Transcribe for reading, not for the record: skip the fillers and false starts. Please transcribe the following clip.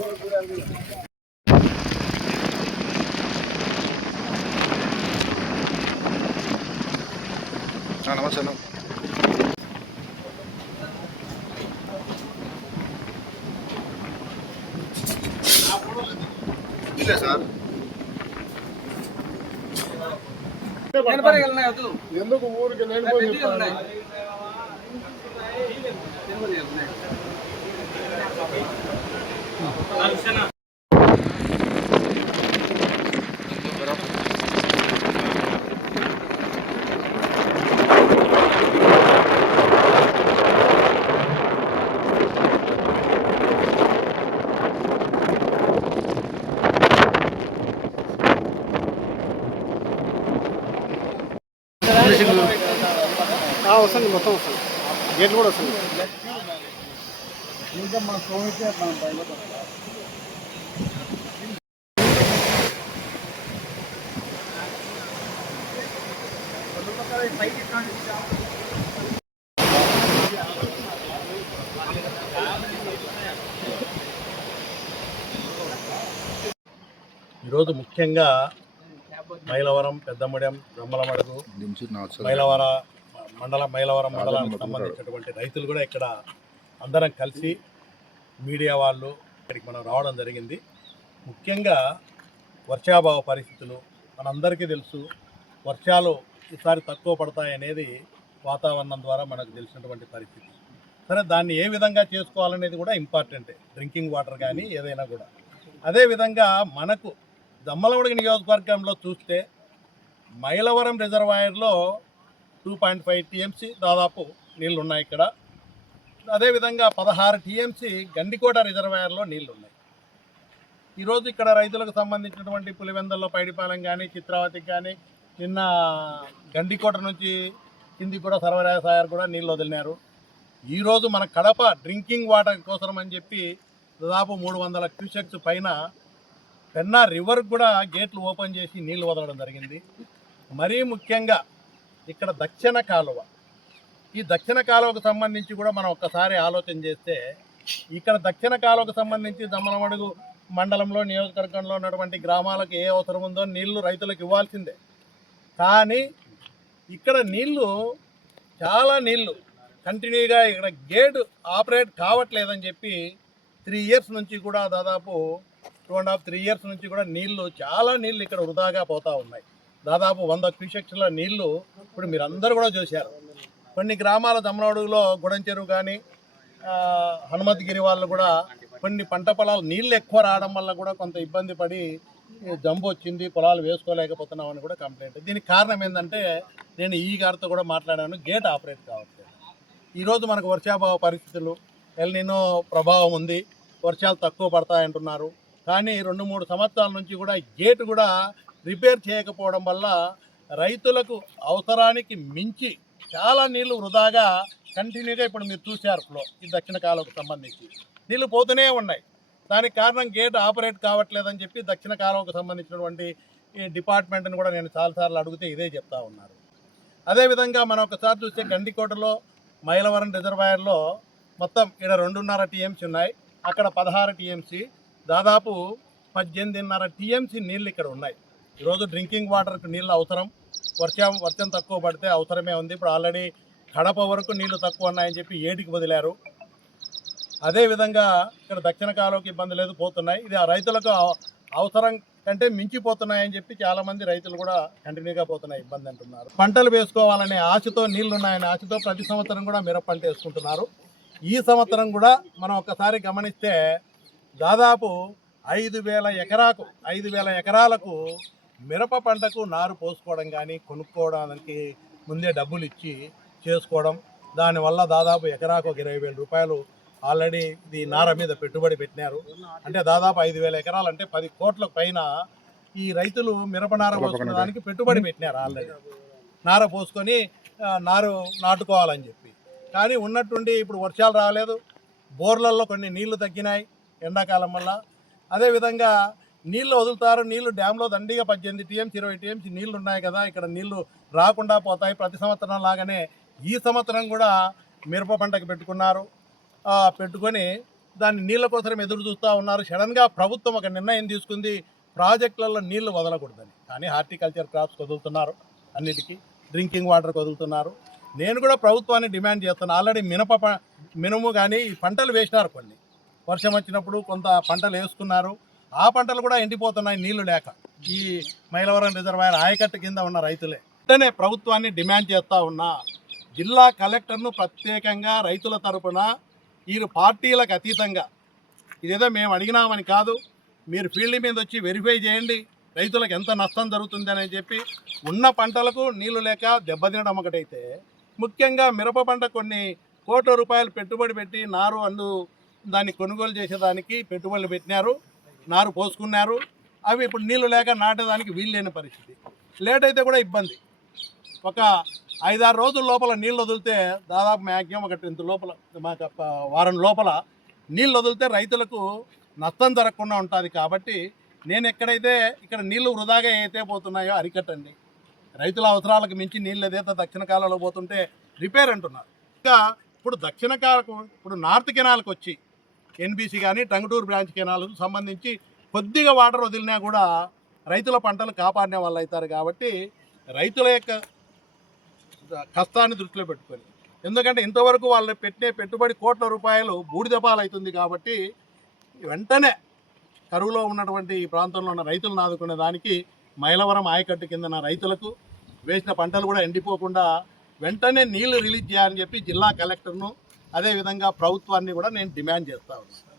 నమస్తే సార్ ఎందుకు ఊరికి వస్తుంది, మొత్తం వస్తుంది, గేట్లు కూడా వస్తుంది. ఇంకా మా సోమికి ఈరోజు ముఖ్యంగా మైలవరం, పెద్దమూడెం, బ్రహ్మలమడుగు, మైలవరం మండలానికి సంబంధించినటువంటి రైతులు కూడా ఇక్కడ అందరం కలిసి మీడియా వాళ్ళు ఇక్కడికి మనం రావడం జరిగింది. ముఖ్యంగా వర్షాభావ పరిస్థితులు మనందరికీ తెలుసు. వర్షాలు ఈసారి తక్కువ పడతాయి అనేది వాతావరణం ద్వారా మనకు తెలిసినటువంటి పరిస్థితి. సరే, దాన్ని ఏ విధంగా చేసుకోవాలనేది కూడా ఇంపార్టెంటే, డ్రింకింగ్ వాటర్ కానీ ఏదైనా కూడా. అదేవిధంగా మనకు దమ్మలమడుగు నియోజకవర్గంలో చూస్తే మైలవరం రిజర్వాయర్లో 2.5 TMC దాదాపు నీళ్ళు ఉన్నాయి ఇక్కడ. అదేవిధంగా 16 TMC గండికోట రిజర్వాయర్లో నీళ్ళు ఉన్నాయి. ఈరోజు ఇక్కడ రైతులకు సంబంధించినటువంటి పులివెందల్లో పైడిపాలెం కానీ, చిత్రావతికి కానీ, నిన్న గండికోట నుంచి కింది కూడా సర్వరాయసాయర్ కూడా నీళ్ళు వదిలినారు. ఈరోజు మన కడప డ్రింకింగ్ వాటర్ కోసం అని చెప్పి దాదాపు 300 క్యూసెక్స్ పైన పెన్నా రివర్కి కూడా గేట్లు ఓపెన్ చేసి నీళ్లు వదలడం జరిగింది. మరీ ముఖ్యంగా ఇక్కడ దక్షిణ కాలువ, ఈ దక్షిణ కాలువకు సంబంధించి కూడా మనం ఒక్కసారి ఆలోచన చేస్తే, ఇక్కడ దక్షిణ కాలువకు సంబంధించి దమ్మలమడుగు మండలంలో నియోజకవర్గంలో ఉన్నటువంటి గ్రామాలకు ఏ అవసరం ఉందో నీళ్లు రైతులకు ఇవ్వాల్సిందే. కానీ ఇక్కడ నీళ్లు చాలా నీళ్లు కంటిన్యూగా ఇక్కడ గేట్ ఆపరేట్ కావట్లేదని చెప్పి 3 years నుంచి కూడా దాదాపు 2.5-3 years నుంచి కూడా చాలా నీళ్లు ఇక్కడ వృధాగా పోతూ ఉన్నాయి. దాదాపు 100 క్యూసెక్స్ల నీళ్లు ఇప్పుడు మీరు అందరూ కూడా చూశారు. కొన్ని గ్రామాల దమ్మలమడుగులో గుడంచెరువు కానీ, హనుమతిగిరి వాళ్ళు కూడా కొన్ని పంట పొలాలు నీళ్ళు ఎక్కువ రావడం వల్ల కూడా కొంత ఇబ్బంది పడి జంబు వచ్చింది, పొలాలు వేసుకోలేకపోతున్నామని కూడా కంప్లైంట్. దీనికి కారణం ఏంటంటే, నేను ఈ గారితో కూడా మాట్లాడాను, గేట్ ఆపరేట్ కావట్లేదు. ఈరోజు మనకు వర్షాభావ పరిస్థితులు, ఎల్ నినో ప్రభావం ఉంది, వర్షాలు తక్కువ పడతాయంటున్నారు. కానీ 2-3 సంవత్సరాల నుంచి కూడా గేట్ కూడా రిపేర్ చేయకపోవడం వల్ల రైతులకు అవసరానికి మించి చాలా నీళ్లు వృధాగా కంటిన్యూగా ఇప్పుడు మీరు చూశారు ఫ్లో, ఈ దక్షిణ కాలువకు సంబంధించి నీళ్లు పోతూనే ఉన్నాయి. దానికి కారణం గేట్ ఆపరేట్ కావట్లేదని చెప్పి దక్షిణ కాలువకు సంబంధించినటువంటి ఈ డిపార్ట్మెంట్ని కూడా నేను చాలాసార్లు అడిగితే ఇదే చెప్తా ఉన్నారు. అదేవిధంగా మనం ఒకసారి చూస్తే గండికోటలో మైలవరం రిజర్వాయర్లో మొత్తం ఇక్కడ 2.5 TMC ఉన్నాయి, అక్కడ 16 TMC, దాదాపు 18.5 TMC నీళ్ళు ఇక్కడ ఉన్నాయి. ఈరోజు డ్రింకింగ్ వాటర్కి నీళ్ళు అవసరం, వర్షం తక్కువ పడితే అవసరమే ఉంది. ఇప్పుడు ఆల్రెడీ కడప వరకు నీళ్లు తక్కువ ఉన్నాయని చెప్పి ఏటికి వదిలారు. అదేవిధంగా ఇక్కడ దక్షిణ కాలువకి ఇబ్బంది లేదు, పోతున్నాయి. ఇది ఆ రైతులకు అవసరం కంటే మించిపోతున్నాయని చెప్పి చాలామంది రైతులు కూడా కంటిన్యూగా పోతున్నాయి, ఇబ్బంది అంటున్నారు. పంటలు వేసుకోవాలనే ఆశతో, నీళ్లు ఉన్నాయనే ఆశతో ప్రతి సంవత్సరం కూడా మిరప పంట వేసుకుంటున్నారు. ఈ సంవత్సరం కూడా మనం ఒక్కసారి గమనిస్తే దాదాపు 5,000 ఎకరాలకు మిరప పంటకు నారు పోసుకోవడం కానీ, కొనుక్కోవడానికి ముందే డబ్బులు ఇచ్చి చేసుకోవడం, దానివల్ల దాదాపు ఎకరాకు 20,000 రూపాయలు ఆల్రెడీ ఇది నార మీద పెట్టుబడి పెట్టినారు. అంటే దాదాపు 5,000 ఎకరాలు అంటే 10 కోట్ల పైన ఈ రైతులు మిరప నార పోసుకోవడానికి పెట్టుబడి పెట్టినారు. ఆల్రెడీ నార పోసుకొని నారు నాటుకోవాలని చెప్పి. కానీ ఉన్నట్టుండి ఇప్పుడు వర్షాలు రాలేదు, బోర్లలో కొన్ని నీళ్లు తగ్గినాయి ఎండాకాలం వల్ల. అదేవిధంగా నీళ్లు వదులుతారు, నీళ్లు డ్యాంలో దండిగా 18 TMC 20 TMC నీళ్లు ఉన్నాయి కదా, ఇక్కడ నీళ్లు రాకుండా పోతాయి. ప్రతి సంవత్సరం లాగానే ఈ సంవత్సరం కూడా మిరప పంటకు పెట్టుకున్నారు. పెట్టుకొని దాన్ని నీళ్ళ కోసం ఎదురు చూస్తూ ఉన్నారు. సడన్గా ప్రభుత్వం ఒక నిర్ణయం తీసుకుంది, ప్రాజెక్టులలో నీళ్లు వదలకూడదని. కానీ హార్టికల్చర్ క్రాప్స్ వదులుతున్నారు, అన్నిటికీ డ్రింకింగ్ వాటర్కి వదులుతున్నారు. నేను కూడా ప్రభుత్వాన్ని డిమాండ్ చేస్తాను. ఆల్రెడీ మినుము కానీ ఈ పంటలు వేసినారు, కొన్ని వర్షం వచ్చినప్పుడు కొంత పంటలు వేసుకున్నారు, ఆ పంటలు కూడా ఎండిపోతున్నాయి నీళ్లు లేక. ఈ మైలవరం రిజర్వాయర్ ఆయకట్టు కింద ఉన్న రైతులే. వెంటనే ప్రభుత్వాన్ని డిమాండ్ చేస్తూ ఉన్నా, జిల్లా కలెక్టర్ను ప్రత్యేకంగా రైతుల తరపున వీరు పార్టీలకు అతీతంగా, ఇదేదో మేము అడిగినామని కాదు, మీరు ఫీల్డ్ మీద వచ్చి వెరిఫై చేయండి రైతులకు ఎంత నష్టం జరుగుతుంది అని చెప్పి. ఉన్న పంటలకు నీళ్లు లేక దెబ్బతినడం ఒకటైతే, ముఖ్యంగా మిరప పంట కొన్ని కోట్ల రూపాయలు పెట్టుబడి పెట్టి నారు దాన్ని కొనుగోలు చేసేదానికి పెట్టుబడులు పెట్టినారు, నారు పోసుకున్నారు. అవి ఇప్పుడు నీళ్లు లేక నాటేదానికి వీలు లేని పరిస్థితి. లేట్ అయితే కూడా ఇబ్బంది. ఒక 5-6 రోజుల లోపల నీళ్ళు వదిలితే, దాదాపు మ్యాక్సిమం ఒక 10 లోపల, మాకు వారం లోపల నీళ్ళు వదిలితే రైతులకు నష్టం జరగకుండా ఉంటుంది. కాబట్టి నేను ఎక్కడైతే ఇక్కడ నీళ్లు వృధాగా అయితే పోతున్నాయో అరికట్టండి. రైతుల అవసరాలకు మించి నీళ్ళు ఏదైతే దక్షిణ కాలంలో పోతుంటే రిపేర్ అంటున్నారు. ఇంకా ఇప్పుడు నార్త్ కెనాల్కి వచ్చి ఎన్బీసీ కానీ టంగుటూరు బ్రాంచ్ కెనాల్కు సంబంధించి కొద్దిగా వాటర్ వదిలినా కూడా రైతుల పంటలు కాపాడిన వాళ్ళు అవుతారు. కాబట్టి రైతుల యొక్క కష్టాన్ని దృష్టిలో పెట్టుకొని, ఎందుకంటే ఇంతవరకు వాళ్ళు పెట్టే పెట్టుబడి కోట్ల రూపాయలు బూడిదపాలు అవుతుంది. కాబట్టి వెంటనే కరువులో ఉన్నటువంటి ఈ ప్రాంతంలో ఉన్న రైతులను ఆదుకునే దానికి మైలవరం ఆయకట్టు కింద రైతులకు వేసిన పంటలు కూడా ఎండిపోకుండా వెంటనే నీళ్లు రిలీజ్ చేయాలని చెప్పి జిల్లా కలెక్టర్ను, అదేవిధంగా ప్రభుత్వాన్ని కూడా నేను డిమాండ్ చేస్తా ఉన్నాను.